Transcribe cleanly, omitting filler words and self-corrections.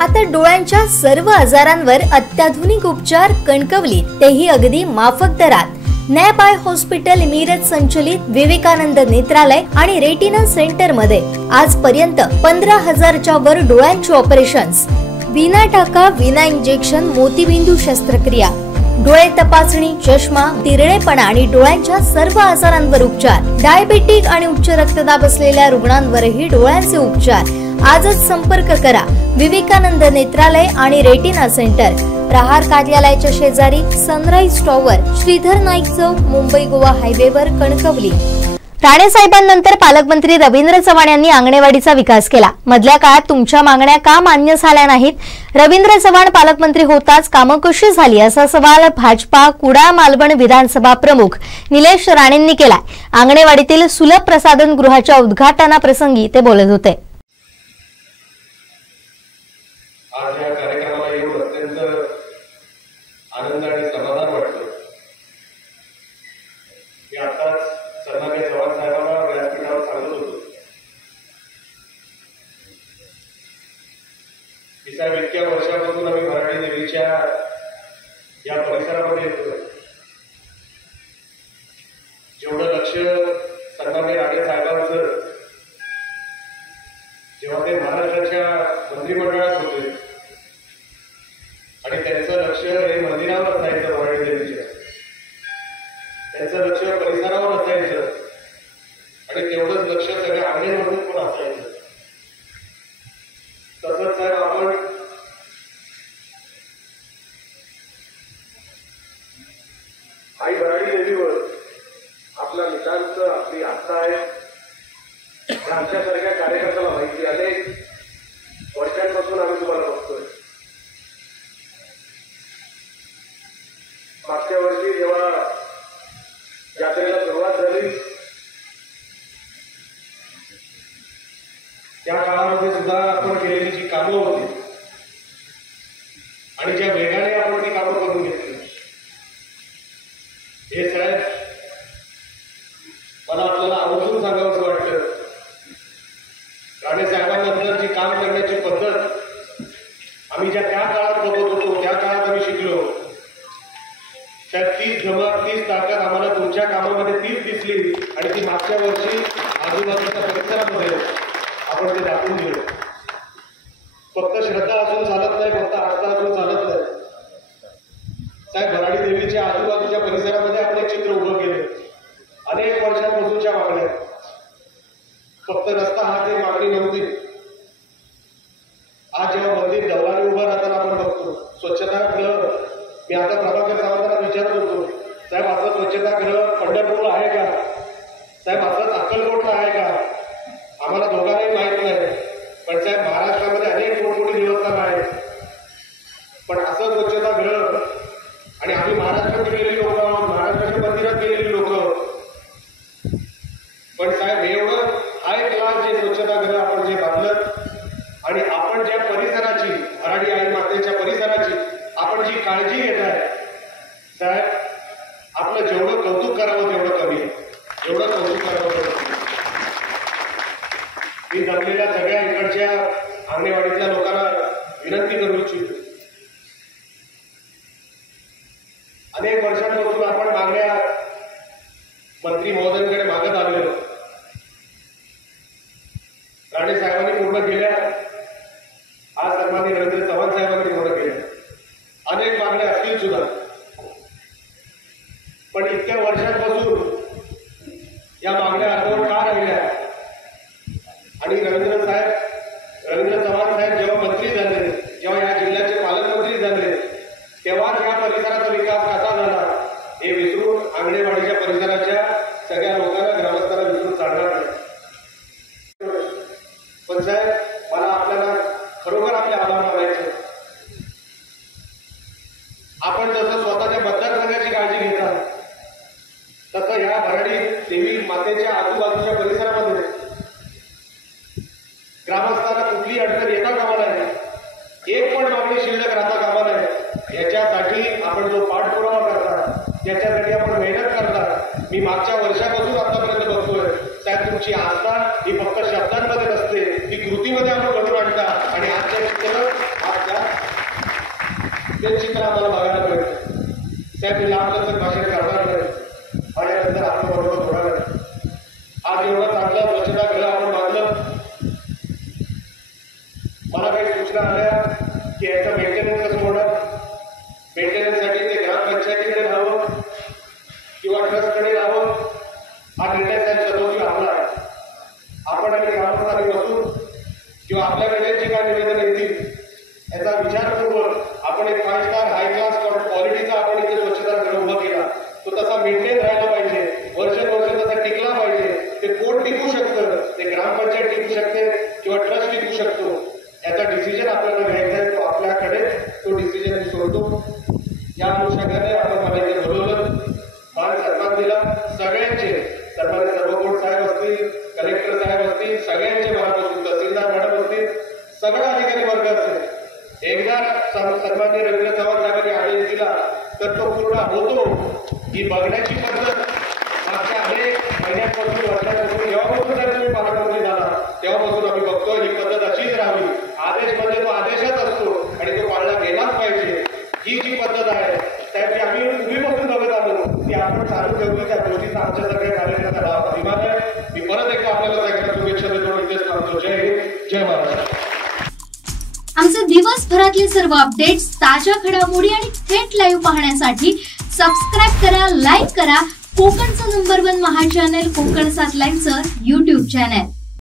आता डोळ्यांच्या सर्व आजारांवर अत्याधुनिक उपचार कणकवलीत, तेही अगदी माफक दरात। नॅप आय हॉस्पिटल मिरज संचलित विवेकानंद नेत्रालय आणि रेटिना सेंटर मध्ये आजपर्यंत 15,000च्या वर डोळ्यांची ऑपरेशन्स, विना टाका विना इंजेक्शन मोतीबिंदू शस्त्रक्रिया, डोळे तपासणी, चष्मा, तिरळेपणा आणि डोळ्यांच्या सर्व आजारांवर उपचार, डायबिटिक आणि उच्च रक्तदाब असलेल्या रुग्णांवरही डोळ्यांचे उपचार। आजच संपर्क करा विवेकानंद नेत्रालय आणि रेटिना सेंटर, प्रहार कार्यालयाच्या शेजारी, सनराइज टॉवर, श्रीधर नाईक चौक, मुंबई गोवा हायवेवर, कणकवली। राणे साहेबांनंतर पालकमंत्री रवींद्र चव्हाण यांनी अंगणवाडीचा विकास केला। मधल्या काळात तुमच्या मागण्या का मान्य झाल्या नाहीत? रवींद्र चव्हाण पालकमंत्री होताच कामं कशी झाली, असा सवाल भाजपा कुडाळ मालवण विधानसभा प्रमुख निलेश राणेंनी केला। अंगणवाडीतील सुलभ प्रसाधन गृहाच्या उद्घाटनाप्रसंगी ते बोलत होते। आज या कार्यक्रमाला येऊन अत्यंत आनंद आणि समाधान वाटतं। मी आताच सन्माननीय चव्हाण साहेबांना व्यासपीठावर सांगत होतो की साहेब, इतक्या वर्षापासून आम्ही मराठी देवीच्या या परिसरामध्ये येतो। जेवढं लक्ष सन्माननीय राणे साहेबांचं जेव्हा ते महाराष्ट्राच्या मंत्रिमंडळात होते आणि त्यांचं लक्ष हे मंदिरावर असायचं, मराठी देवीच्या त्यांचं लक्ष परिसरावर असायचं आणि तेवढंच लक्ष सगळ्या अंगणवाडीत पण असायचं। तसंच साहेब, आपण आई मराठी देवीवर आपला नितांत आपली आस्था आहे। आमच्यासारख्या कार्यकर्त्याला माहिती, अनेक वर्षांपासून आम्ही तुम्हाला बघतोय। मागच्या वर्षी जेव्हा यात्रेला सुरुवात झाली त्या काळामध्ये सुद्धा आपण केलेली जी कामं होती आणि ज्या वेगाने आपण ती कामं करून घेतली, हे साहेब मला आपल्याला आवर्जून सांगावंसं वाटतं। राणे साहेबांनंतर जी काम करण्याची पद्धत आम्ही त्या काळात बघत होतो, त्या काळात आम्ही शिकलो, त्या 30 धमक 30 ताकद आम्हाला तुमच्या कामामध्ये 30 दिसली आणि ती मागच्या वर्षी आजूबाजूच्या परिसरामध्ये आपण ते दाखवून दिलं। फक्त श्रद्धा असून चालत नाही, फक्त आस्था असून चालत नाही साहेब। मराठी देवीच्या आजूबाजूच्या परिसरामध्ये आपण एक चित्र उभं केलं, अनेक वर्षांपासूनच्या मागण्या, फक्त रस्ता हा ते मागणी नव्हती। आज जेव्हा मंदिर दौराने उभं राहताना आपण बघतो स्वच्छतागृह, मी आता प्रभाकर सावंतांना विचारत होतो, साहेब असं स्वच्छतागृह पंढरपूरला आहे का? साहेब असंच अक्कलकोटला आहे का? आम्हाला दोघांनाही माहित नाही, पण साहेब महाराष्ट्रामध्ये अनेक मोठमोठी देवस्थान आहेत, पण असं स्वच्छतागृह, आणि आम्ही महाराष्ट्रात गेलेली लोक आहोत, महाराष्ट्राच्या मंदिरात गेलेली लोक, पण साहेब एवढं हाय क्लास जे स्वच्छतागृह आपण जे बांधलं आणि आपण ज्या परिसराची, मराठी आई मातेच्या परिसराची आपण जी काळजी घेत आहे साहेब, आपलं जेवढं कौतुक करावं तेवढं कमी आहे, जेवढं कौतुक करावं तेवढं कमी। मी जमलेल्या सगळ्या इकडच्या अंगणवाडीतल्या लोकांना विनंती करू इच्छितो, अनेक वर्षांपासून आपण मागण्या मंत्री महोदयांकडे मागत आलेलो, राणे साहेबांनी पूर्ण केल्या, आज सन्माननीय रवींद्र चव्हाण साहेबांनी पूर्ण केल्या, अनेक मागण्या असतील सुद्धा, पण इतक्या वर्षांपासून या मागण्या अर्धवट का राहिल्या? आणि रवींद्र चव्हाण साहेब जेव्हा मंत्री झाले, जेव्हा या जिल्ह्याचे पालकमंत्री झाले, तेव्हा या परिसराचा विकास कसा झाला हे विसरून अंगणवाडीच्या परिसराच्या सगळ्या लोकांना, ग्रामस्थांना विसरून चालणार नाही। पण साहेब मला आपल्याला खरोखर आपले आभार मानायचे। आपण जसं स्वतःच्या मतदारसंघाची काळजी घेता तसं या मराठी देवी मातेच्या आजूबाजूच्या परिसरामध्ये ग्रामस्थांना कुठली अडचण येता कामा नये, एक पण मागणी शिल्लक राहता कामा नये, याच्यासाठी आपण जो पाठपुरावा करता, याच्यासाठी आपण मेहनत करता। मी मागच्या वर्षापासून आतापर्यंत बघतोय साहेब, तुमची आस्था ही फक्त शब्दांमध्ये नसते, ती कृतीमध्ये आपण घडून आणता आणि आजच्या चित्र ते चित्र आम्हाला बघायला मिळतं. साहेब मी लांबलचक भाषण करणार नाही, माझ्यानंतर आपण बरोबर होणार नाही. आज एवढं चांगलं स्वच्छतागृह आपण बांधलं. मला काही सूचना आल्या की याचं मेंटेनन्स कसं होणार. मेंटेनन्ससाठी ते ग्रामपंचायतीकडे राहावं किंवा ट्रस्टकडे राहावं, हा निर्णय साहेब सर्वोच्च आपला आहे. आपण आणि ग्रामस्थांनी बसून किंवा आपल्याकडे जे काही निवेदन येतील याचा विचारपूर्वक आपण एक 5 स्टार हाय क्लास क्वालिटीचा आपण इथे स्वच्छतागृह उभा केला. तो तसा मेंटेन राहायला पाहिजे, वर्ष तसा टिकला पाहिजे. ते कोर्ट टिकू शकतं, ते ग्रामपंचायत टिकू शकते किंवा ट्रस्ट टिकू शकतो. याचा डिसिजन आपल्याला घ्यायचा आहे, तो आपल्याकडे तो डिसिजन मी सोडतो. या अनुषंगाने आपण मला इथे बोलवलं, मान सन्मान दिला. सगळ्यांचे सन्मान्य सर्वकोट साहेब असतील, कलेक्टर साहेब असतील, सगळ्यांचे मनापासून तहसीलदार मॅडम असतील, सगळा अधिकारी वर्ग असेल. एकदा सन्मान्य रवींद्र चव्हाण साहेबांनी आदेश दिला तर तो पूर्ण होतो. ही बघण्याची पद्धत मागच्या अनेक महिन्यांपासून वर्षांपासून जेव्हापासून जर तुम्ही पालकमंत्री झाला तेव्हापासून आम्ही बघतोय. ही पद्धत अशीच राहावी. आदेश म्हणजे तो आदेशच असतो आणि तो पाळला गेलाच पाहिजे. ही जी पद्धत आहे त्याची आम्ही पूर्वीपासून बघत आलो की आपण चालू ठेवली. त्या गोष्टीचा आमच्या सगळ्या कार्यकर्त्यांना अभिमान आहे. मी परत एकदा आपल्याला सगळ्यांना शुभेच्छा देतो. इथेच थांबतो. जय हिंद, जय महाराष्ट्र. आमचे दिवसभरातले सर्व अपडेट्स, ताज्या घडामोडी आणि थेट लाईव्ह पाहण्यासाठी सबस्क्राईब करा, लाईक करा कोकणचं नंबर 1 महा चॅनल कोकण 7 लाईव्हचं YouTube चॅनल.